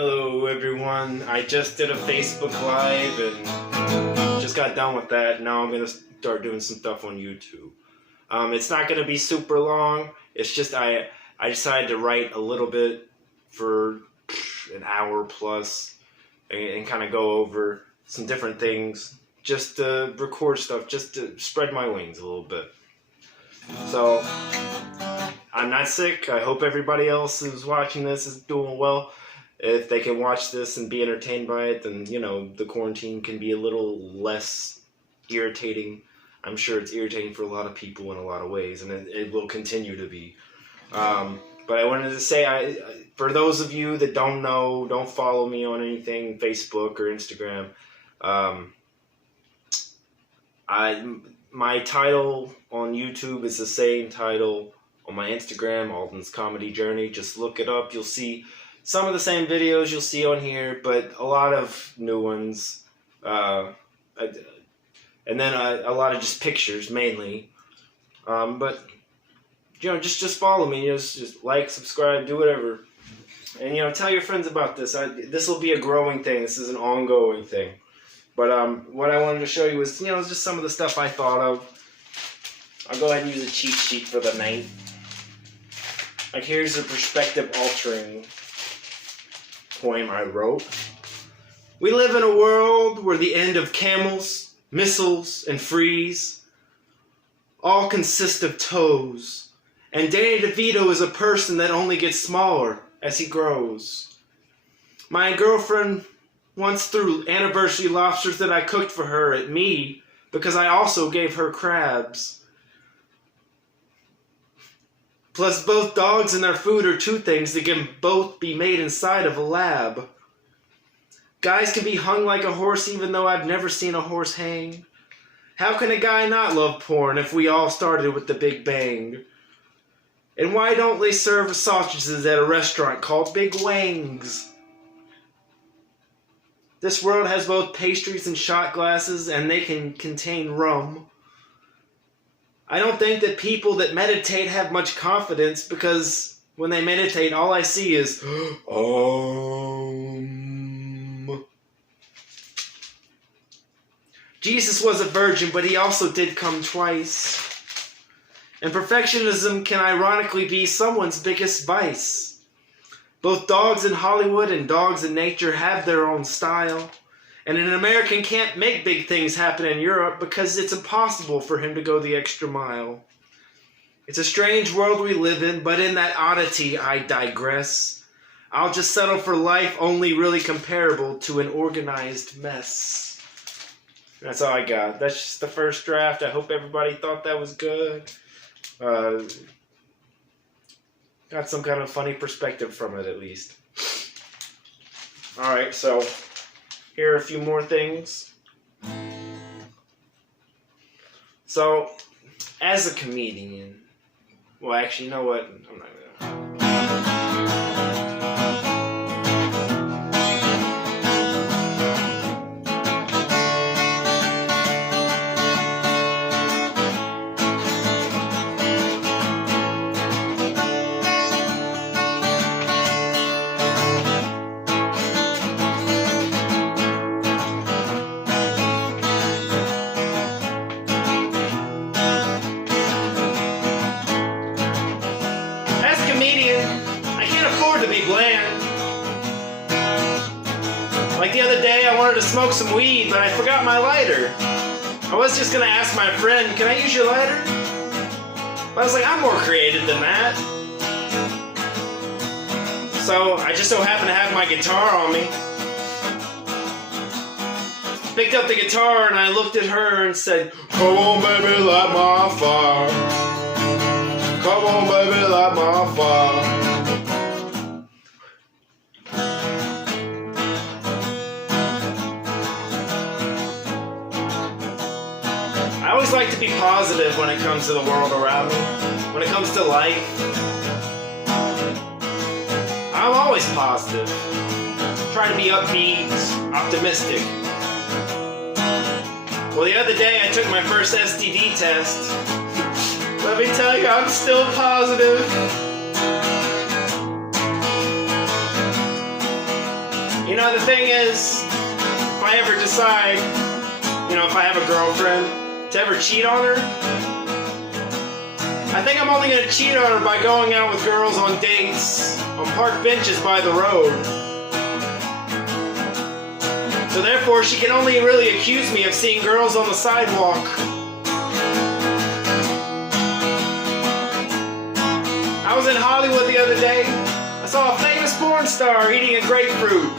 Hello everyone, I just did a Facebook Live and just got done with that. Now I'm going to start doing some stuff on YouTube. It's not going to be super long, it's just I decided to write a little bit for an hour plus and kind of go over some different things. Just to record stuff, just to spread my wings a little bit. So, I'm not sick. I hope everybody else who's watching this is doing well. If they can watch this and be entertained by it, then, you know, the quarantine can be a little less irritating. I'm sure it's irritating for a lot of people in a lot of ways, and it will continue to be. But I wanted to say, for those of you that don't know, don't follow me on anything, Facebook or Instagram, my title on YouTube is the same title on my Instagram, Alden's Comedy Journey. Just look it up. You'll see some of the same videos you'll see on here, but a lot of new ones. And then a lot of just pictures, mainly. But, you know, just follow me. Just like, subscribe, do whatever. And, you know, tell your friends about this. This will be a growing thing. This is an ongoing thing. But what I wanted to show you is, you know, just some of the stuff I thought of. I'll go ahead and use a cheat sheet for the night. Like, here's a perspective-altering poem I wrote. We live in a world where the end of camels, missiles, and freeze all consist of toes. And Danny DeVito is a person that only gets smaller as he grows. My girlfriend once threw anniversary lobsters that I cooked for her at me because I also gave her crabs. Plus, both dogs and their food are two things that can both be made inside of a lab. Guys can be hung like a horse even though I've never seen a horse hang. How can a guy not love porn if we all started with the Big Bang? And why don't they serve sausages at a restaurant called Big Wangs? This world has both pastries and shot glasses, and they can contain rum. I don't think that people that meditate have much confidence, because when they meditate, all I see is Jesus was a virgin, but he also did come twice. And perfectionism can ironically be someone's biggest vice. Both dogs in Hollywood and dogs in nature have their own style. And an American can't make big things happen in Europe because it's impossible for him to go the extra mile. It's a strange world we live in, but in that oddity, I digress. I'll just settle for life only really comparable to an organized mess. That's all I got. That's just the first draft. I hope everybody thought that was good. Got some kind of funny perspective from it, at least. Alright, so here are a few more things. So, as a comedian, well, actually, you know what? I'm not gonna. Like the other day, I wanted to smoke some weed, but I forgot my lighter. I was just gonna ask my friend, can I use your lighter? But I was like, I'm more creative than that. So I just so happened to have my guitar on me. Picked up the guitar and I looked at her and said, come on baby, light my fire. Come on baby, light my fire. I always like to be positive when it comes to the world around me, when it comes to life. I'm always positive. Try to be upbeat, optimistic. Well, the other day I took my first STD test. Let me tell you, I'm still positive. the thing is, if I ever decide, if I have a girlfriend, to ever cheat on her, I think I'm only going to cheat on her by going out with girls on dates, on park benches by the road. So therefore, she can only really accuse me of seeing girls on the sidewalk. I was in Hollywood the other day. I saw a famous porn star eating a grapefruit.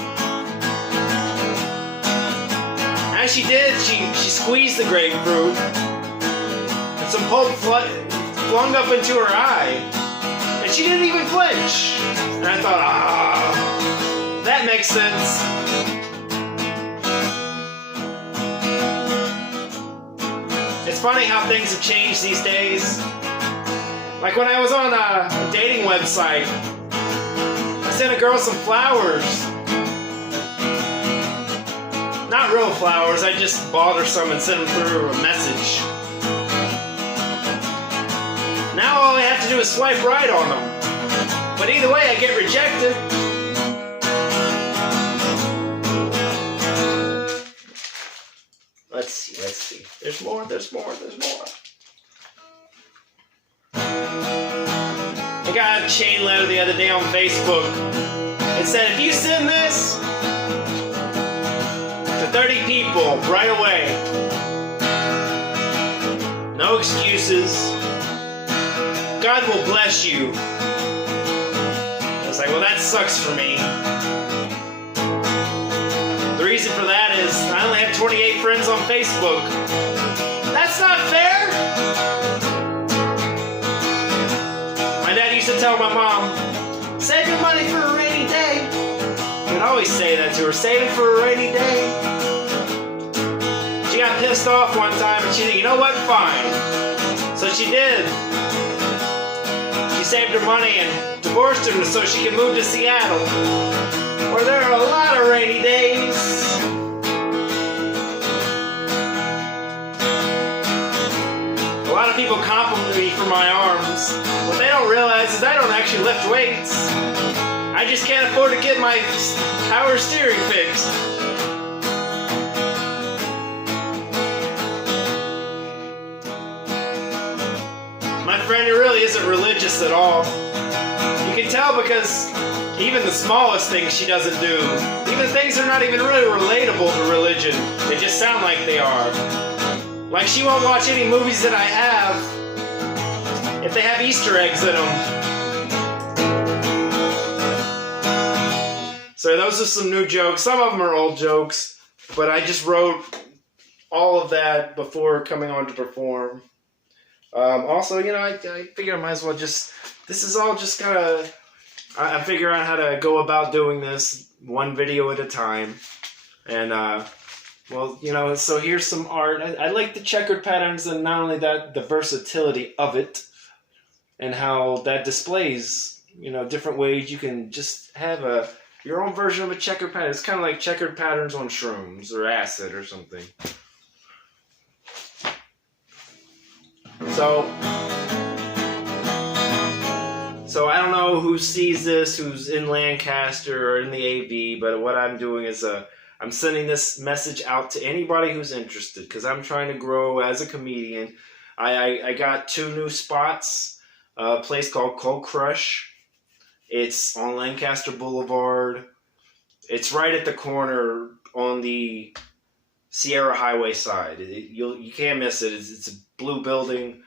As she did, she squeezed the grapefruit, and some pulp flung up into her eye, and she didn't even flinch. And I thought, that makes sense. It's funny how things have changed these days. Like when I was on a dating website, I sent a girl some flowers. Not real flowers, I just bought her some and sent them through a message. Now all I have to do is swipe right on them. But either way, I get rejected. Let's see. There's more. I got a chain letter the other day on Facebook. It said, if you send this to 30 people right away, no excuses, God will bless you. I was like, well, that sucks for me. The reason for that is I only have 28 friends on Facebook. That's not fair. My dad used to tell my mom, save your money for a rainy day. I'd always say that to her, save it for a rainy day. She got pissed off one time and she said, you know what, fine. So she did. She saved her money and divorced him so she could move to Seattle, where there are a lot of rainy days. A lot of people compliment me for my arms. What they don't realize is I don't actually lift weights. I just can't afford to get my power steering fixed. My friend really isn't religious at all. You can tell because even the smallest things she doesn't do, even things that are not even really relatable to religion, they just sound like they are. Like she won't watch any movies that I have if they have Easter eggs in them. So those are some new jokes. Some of them are old jokes, but I just wrote all of that before coming on to perform. Also, I figure I might as well this is all just kind of, I figure out how to go about doing this one video at a time. And, so here's some art. I like the checkered patterns, and not only that, the versatility of it and how that displays, different ways you can just have your own version of a checkered pattern. It's kind of like checkered patterns on shrooms or acid or something. So I don't know who sees this, who's in Lancaster or in the AV, but what I'm doing is I'm sending this message out to anybody who's interested, because I'm trying to grow as a comedian. I got 2 new spots, a place called Cold Crush. It's on Lancaster Boulevard. It's right at the corner on the Sierra Highway side. You can't miss it. It's a blue building,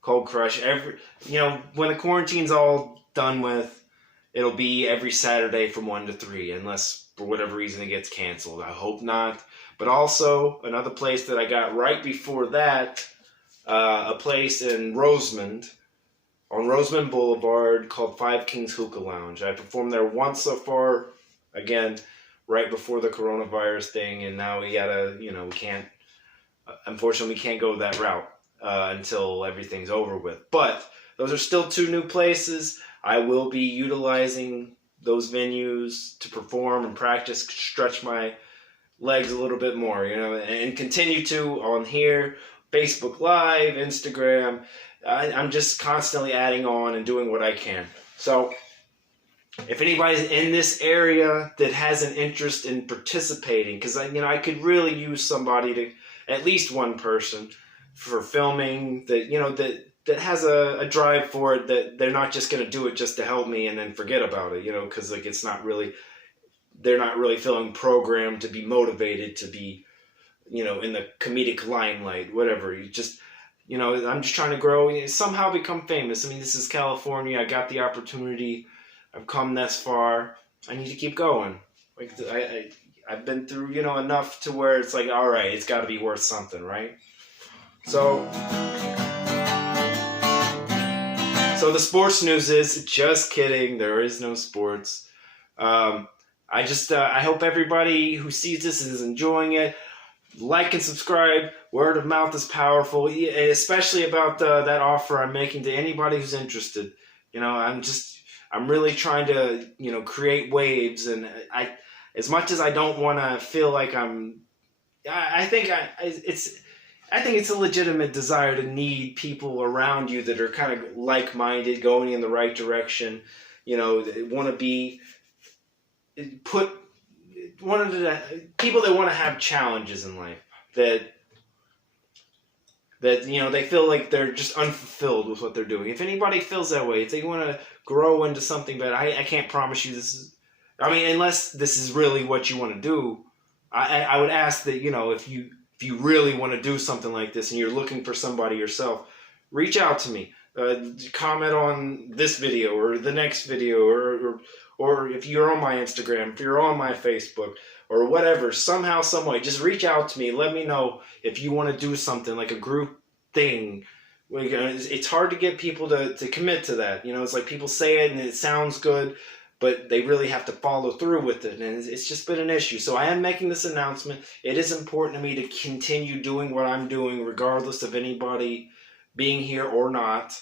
Cold Crush. When the quarantine's all done with, it'll be every Saturday from 1 to 3, unless for whatever reason it gets canceled. I hope not. But also, another place that I got right before that, a place in Rosemond, on Rosemond Boulevard, called Five Kings Hookah Lounge. I performed there once so far, again, right before the coronavirus thing, and now we gotta, unfortunately we can't go that route until everything's over with. But those are still 2 new places. I will be utilizing those venues to perform and practice, stretch my legs a little bit more, and continue to on here, Facebook Live, Instagram. I'm just constantly adding on and doing what I can. So if anybody's in this area that has an interest in participating, because I could really use somebody to, at least one person, for filming that has a drive for it, that they're not just going to do it just to help me and then forget about it, because it's not really, they're not really feeling programmed to be motivated to be, in the comedic limelight, whatever. I'm just trying to grow, somehow become famous. I mean, this is California. I got the opportunity. I've come this far. I need to keep going. Like I've been through, enough to where it's like, all right, it's got to be worth something, right? So the sports news is, just kidding. There is no sports. I hope everybody who sees this is enjoying it. Like and subscribe. Word of mouth is powerful, especially about that offer I'm making to anybody who's interested. I'm really trying to, create waves, and as much as I don't want to feel like I think it's a legitimate desire to need people around you that are kind of like-minded, going in the right direction. Want to be people that want to have challenges in life, that they feel like they're just unfulfilled with what they're doing. If anybody feels that way, if they want to grow into something better, I can't promise you this is, unless this is really what you want to do. I would ask that, if you really want to do something like this and you're looking for somebody yourself, reach out to me. Comment on this video or the next video, or if you're on my Instagram, if you're on my Facebook, or whatever, somehow, some way, just reach out to me. Let me know if you want to do something like a group thing. It's hard to get people to commit to that. It's like people say it and it sounds good, but they really have to follow through with it, and it's just been an issue. So I am making this announcement. It is important to me to continue doing what I'm doing, regardless of anybody being here or not.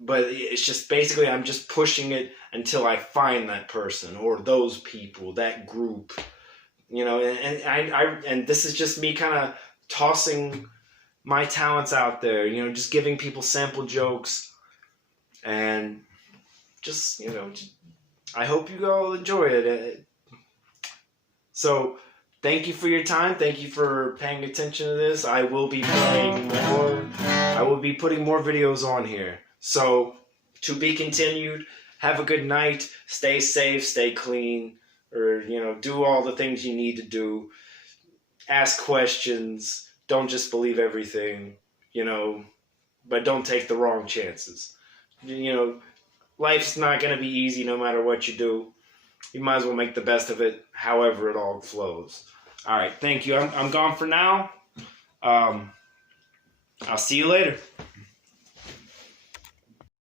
But it's just basically, I'm just pushing it until I find that person or those people, that group, and this is just me kind of tossing my talents out there, just giving people sample jokes, and just, I hope you all enjoy it. So thank you for your time. Thank you for paying attention to this. I will be putting more videos on here. So, to be continued. Have a good night. Stay safe. Stay clean. Or, do all the things you need to do. Ask questions. Don't just believe everything. But don't take the wrong chances. Life's not going to be easy no matter what you do. You might as well make the best of it, however it all flows. All right. Thank you. I'm gone for now. I'll see you later.